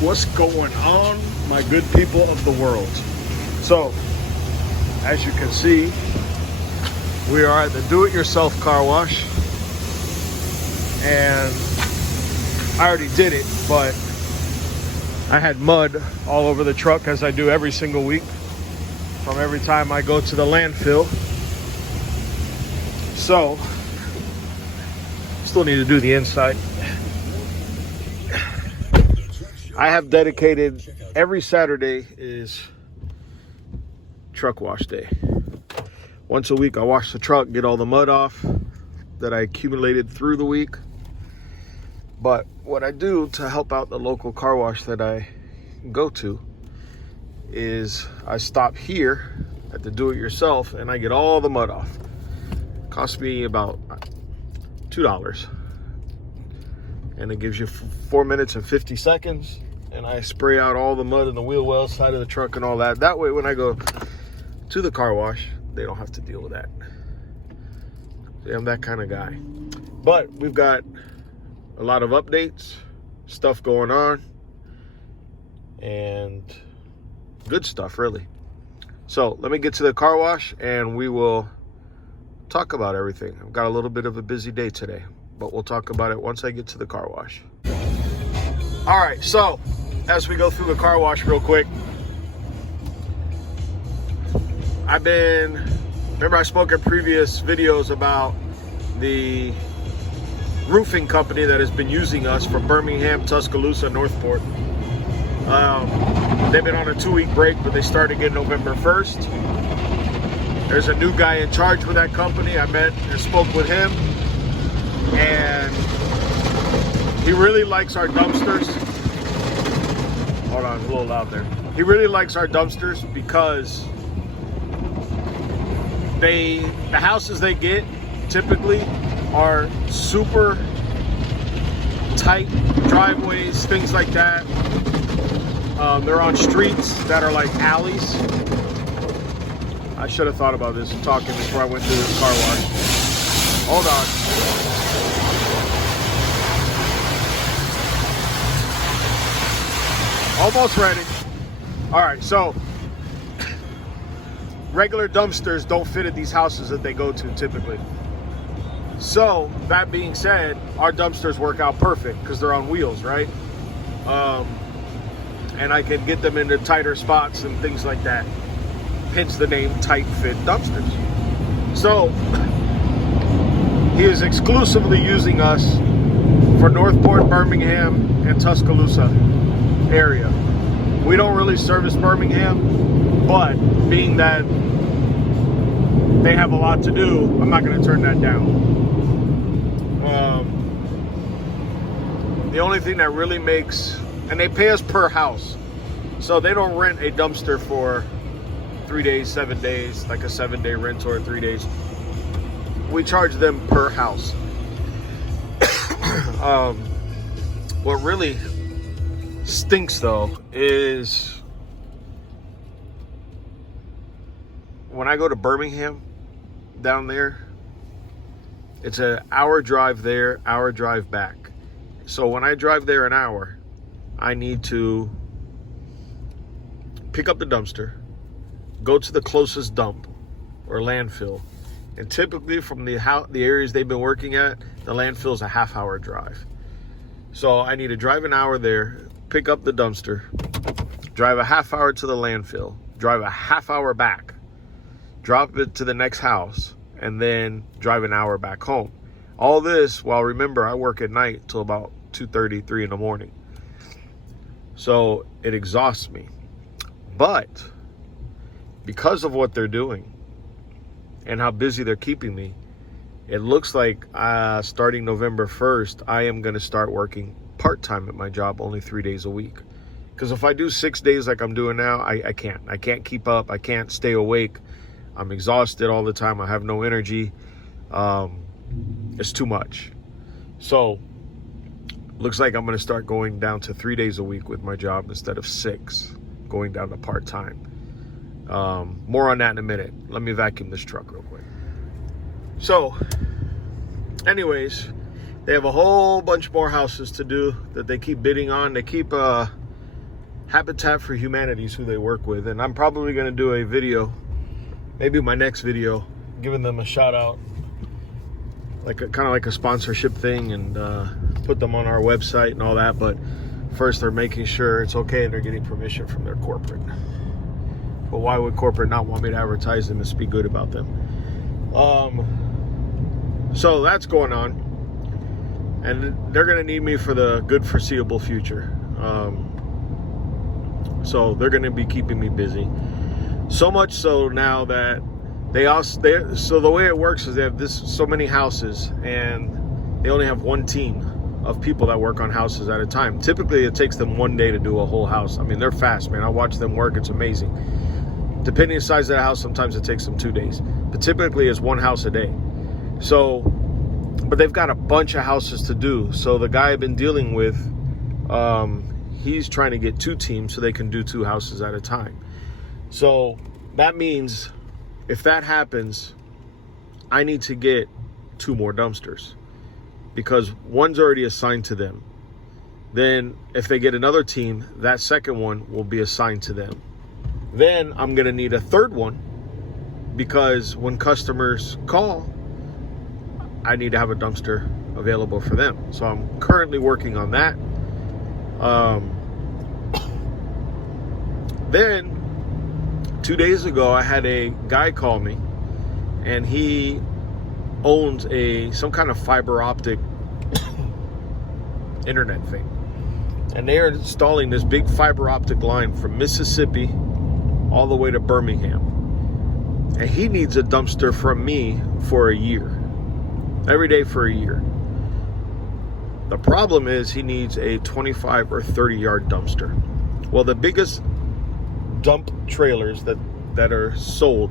What's going on, my good people of the world? So, as you can see, we are at the do-it-yourself car wash, and I already did it, but I had mud all over the truck, as I do every single week from every time I go to the landfill. So, still need to do the inside. I have dedicated every Saturday is truck wash day. Once a week I wash the truck, get all the mud off that I accumulated through the week. But what I do to help out the local car wash that I go to is I stop here at the do-it-yourself and I get all the mud off. It costs me about $2. And it gives you 4 minutes and 50 seconds. And I spray out all the mud in the wheel well side of the truck and all that. That way when I go to the car wash, they don't have to deal with that. See, I'm that kind of guy. But we've got a lot of updates, stuff going on, and good stuff, really. So let me get to the car wash and we will talk about everything. I've got a little bit of a busy day today, but we'll talk about it once I get to the car wash. All right, so as we go through the car wash real quick, remember I spoke in previous videos about the roofing company that has been using us for Birmingham, Tuscaloosa, Northport. They've been on a 2-week break, but they start again November 1st. There's a new guy in charge with that company. I met and spoke with him, and he really likes our dumpsters. Hold on, it's a little loud there. He really likes our dumpsters because the houses they get typically are super tight driveways, things like that. They're on streets that are like alleys. I should have thought about this talking before I went to the car wash. Hold on. Almost ready. All right, so regular dumpsters don't fit at these houses that they go to typically. So that being said, our dumpsters work out perfect because they're on wheels, right? And I can get them into tighter spots and things like that. Hence the name Tight Fit Dumpsters. So he is exclusively using us for Northport, Birmingham, and Tuscaloosa area. We don't really service Birmingham, but being that they have a lot to do, I'm not going to turn that down. The only thing that really makes, and they pay us per house, so they don't rent a dumpster for 3 days, 7 days, like a 7-day rent or 3 days. We charge them per house. What really stinks though is when I go to Birmingham down there, it's an hour drive there, hour drive back. So when I drive there an hour, I need to pick up the dumpster, go to the closest dump or landfill. And typically from the areas they've been working at, the landfill is a half-hour drive. So I need to drive an hour there, pick up the dumpster, drive a half hour to the landfill, drive a half hour back, drop it to the next house, and then drive an hour back home. All this while, remember, I work at night till about 2:30, 3 in the morning. So it exhausts me. But because of what they're doing and how busy they're keeping me, it looks like starting November 1st, I am going to start working part-time at my job, only 3 days a week. Because if I do 6 days like I'm doing now, I can't keep up. I can't stay awake. I'm exhausted all the time. I have no energy. It's too much. So looks like I'm going to start going down to 3 days a week with my job instead of 6, going down to part-time. More on that in a minute. Let me vacuum this truck real quick. So anyways, they have a whole bunch more houses to do that they keep bidding on. They keep Habitat for Humanity is who they work with. And I'm probably going to do a video, maybe my next video, giving them a shout out, like kind of like a sponsorship thing, and put them on our website and all that. But first, they're making sure it's okay and they're getting permission from their corporate. But why would corporate not want me to advertise them and speak good about them? So that's going on, and they're going to need me for the good foreseeable future. So they're going to be keeping me busy. So much so now that so the way it works is they have so many houses, and they only have one team of people that work on houses at a time. Typically, it takes them one day to do a whole house. I mean, they're fast, man. I watch them work. It's amazing. Depending on the size of the house, sometimes it takes them 2 days. But typically, it's one house a day. So, but they've got a bunch of houses to do. So the guy I've been dealing with, he's trying to get 2 teams so they can do 2 houses at a time. So that means if that happens, I need to get 2 more dumpsters, because one's already assigned to them. Then if they get another team, that second one will be assigned to them. Then I'm going to need a third one, because when customers call, I need to have a dumpster available for them. So I'm currently working on that. Then 2 days ago, I had a guy call me, and he owns some kind of fiber optic internet thing. And they are installing this big fiber optic line from Mississippi all the way to Birmingham. And he needs a dumpster from me for a year. Every day for a year. The problem is he needs a 25 or 30 yard dumpster. Well, the biggest dump trailers that are sold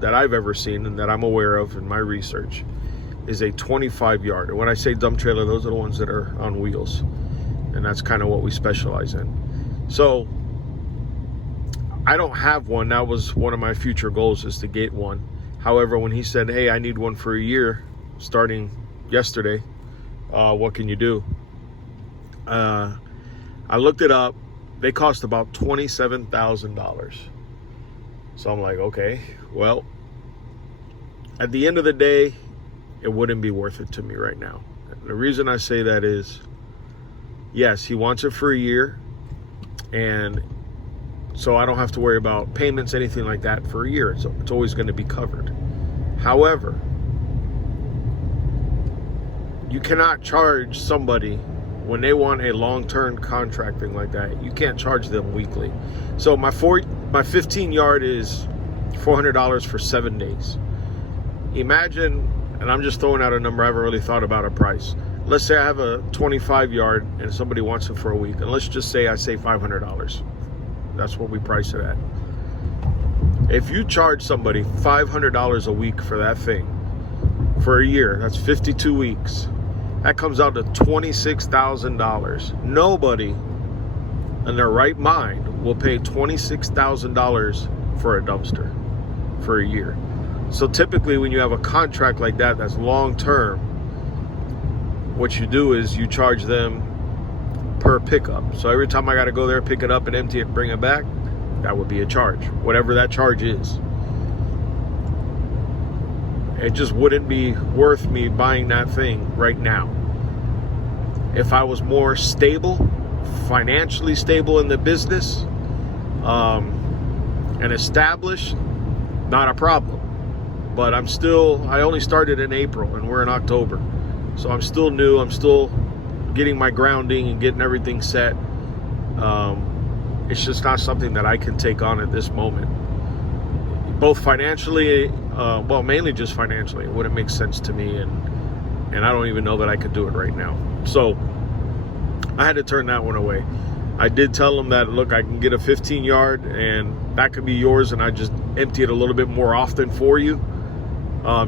that I've ever seen and that I'm aware of in my research is a 25 yard. And when I say dump trailer, those are the ones that are on wheels. And that's kind of what we specialize in. So I don't have one. That was one of my future goals, is to get one. However, when he said, hey, I need one for a year starting yesterday, what can you do? I looked it up. They cost about $27,000. So I'm like, okay, well, at the end of the day, it wouldn't be worth it to me right now. The reason I say that is, yes, he wants it for a year, and so I don't have to worry about payments, anything like that for a year. It's always going to be covered. However, you cannot charge somebody when they want a long-term contract thing like that. You can't charge them weekly. So my 15 yard is $400 for 7 days. Imagine, and I'm just throwing out a number, I haven't really thought about a price. Let's say I have a 25 yard and somebody wants it for a week. And let's just say I say $500. That's what we price it at. If you charge somebody $500 a week for that thing for a year, that's 52 weeks. That comes out to $26,000. Nobody in their right mind will pay $26,000 for a dumpster for a year. So typically when you have a contract like that, that's long term, what you do is you charge them per pickup. So every time I got to go there, pick it up and empty it and bring it back, that would be a charge, whatever that charge is. It just wouldn't be worth me buying that thing right now. If I was more stable, financially stable in the business, and established, not a problem. But I only started in April and we're in October. So I'm still new. I'm still getting my grounding and getting everything set. It's just not something that I can take on at this moment. Both financially, mainly just financially, it wouldn't make sense to me, and I don't even know that I could do it right now. So I had to turn that one away. I did tell them that, look, I can get a 15 yard and that could be yours, and I just empty it a little bit more often for you,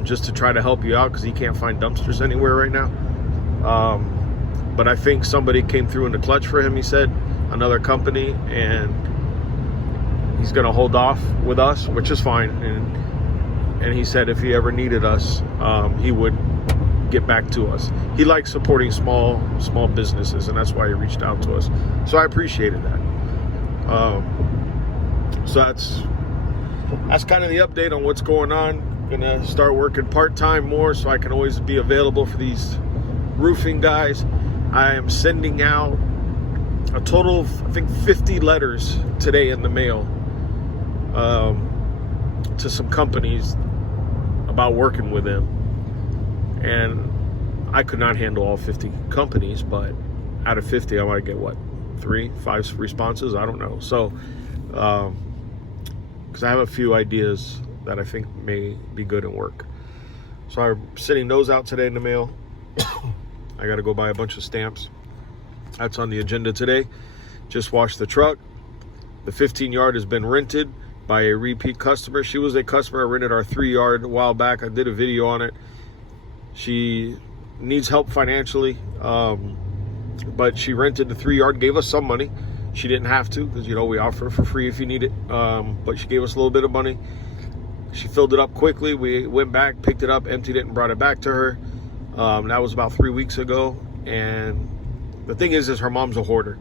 just to try to help you out, because he can't find dumpsters anywhere right now. But I think somebody came through in the clutch for him, he said, another company, and he's going to hold off with us, which is fine. And he said if he ever needed us, he would get back to us. He likes supporting small businesses, and that's why he reached out to us. So I appreciated that. So that's kind of the update on what's going on. Gonna start working part-time more so I can always be available for these roofing guys. I am sending out a total of, I think, 50 letters today in the mail to some companies about working with them. And I could not handle all 50 companies, but out of 50, I might get, what, 3, 5 responses? I don't know. So, because I have a few ideas that I think may be good and work. So I'm sending those out today in the mail. I got to go buy a bunch of stamps. That's on the agenda today. Just washed the truck. The 15-yard has been rented by a repeat customer. She was a customer. I rented our 3-yard a while back. I did a video on it. She needs help financially, but she rented the 3-yard, gave us some money. She didn't have to, because, you know, we offer it for free if you need it. But she gave us a little bit of money. She filled it up quickly. We went back, picked it up, emptied it, and brought it back to her. That was about 3 weeks ago. And the thing is her mom's a hoarder,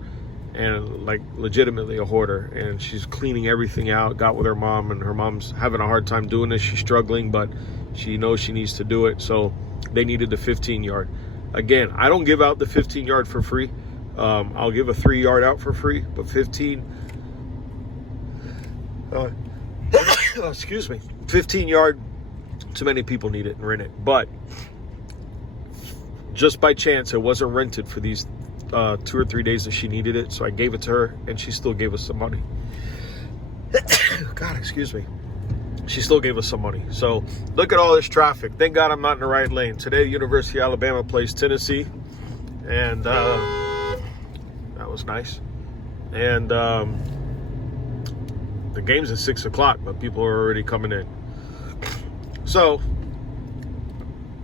and like legitimately a hoarder. And she's cleaning everything out, got with her mom, and her mom's having a hard time doing this. She's struggling, but she knows she needs to do it. So they needed the 15-yard. Again, I don't give out the 15-yard for free. I'll give a 3-yard out for free, but 15, excuse me, 15-yard, too many people need it and rent it. But just by chance, it wasn't rented for these 2 or 3 days that she needed it. So I gave it to her, and she still gave us some money. God, excuse me. She still gave us some money. So look at all this traffic. Thank God I'm not in the right lane. Today, University of Alabama plays Tennessee. And that was nice. And the game's at 6 o'clock, but people are already coming in. So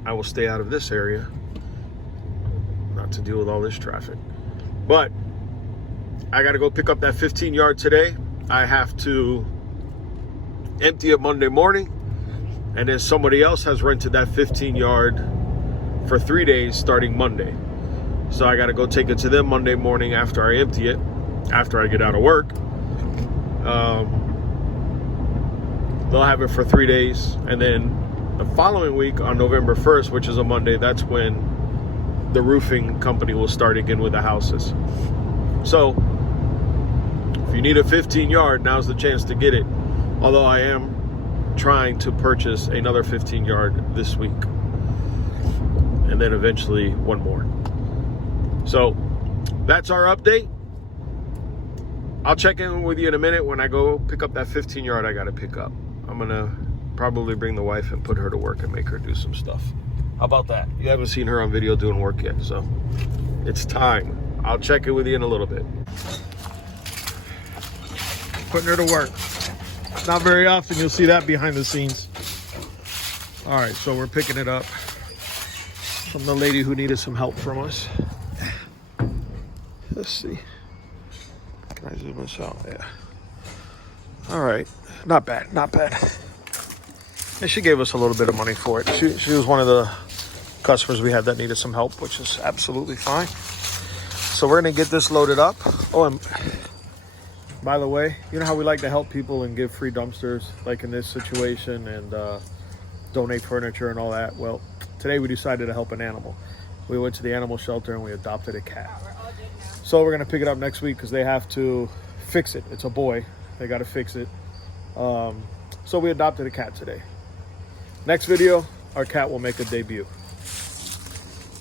I will stay out of this area, not to deal with all this traffic. But I got to go pick up that 15-yard today. I have to empty it Monday morning, and then somebody else has rented that 15-yard for 3 days starting Monday. So I got to go take it to them Monday morning after I empty it, after I get out of work. They'll have it for 3 days, and then the following week on November 1st, which is a Monday, that's when the roofing company will start again with the houses. So if you need a 15-yard, now's the chance to get it. Although I am trying to purchase another 15-yard this week, and then eventually one more. So that's our update. I'll check in with you in a minute when I go pick up that 15-yard I got to pick up. I'm going to probably bring the wife and put her to work and make her do some stuff. How about that? You haven't seen her on video doing work yet, so it's time. I'll check in with you in a little bit. Putting her to work. Not very often you'll see that behind the scenes. All right, so we're picking it up from the lady who needed some help from us. Let's see. Can I zoom this out? Yeah. All right. Not bad. Not bad. And she gave us a little bit of money for it. She was one of the customers we had that needed some help, which is absolutely fine. So we're going to get this loaded up. Oh, and by the way, you know how we like to help people and give free dumpsters, like in this situation, and donate furniture and all that? Well, today we decided to help an animal. We went to the animal shelter and we adopted a cat. So we're going to pick it up next week because they have to fix it. It's a boy. They got to fix it. So we adopted a cat today. Next video, our cat will make a debut.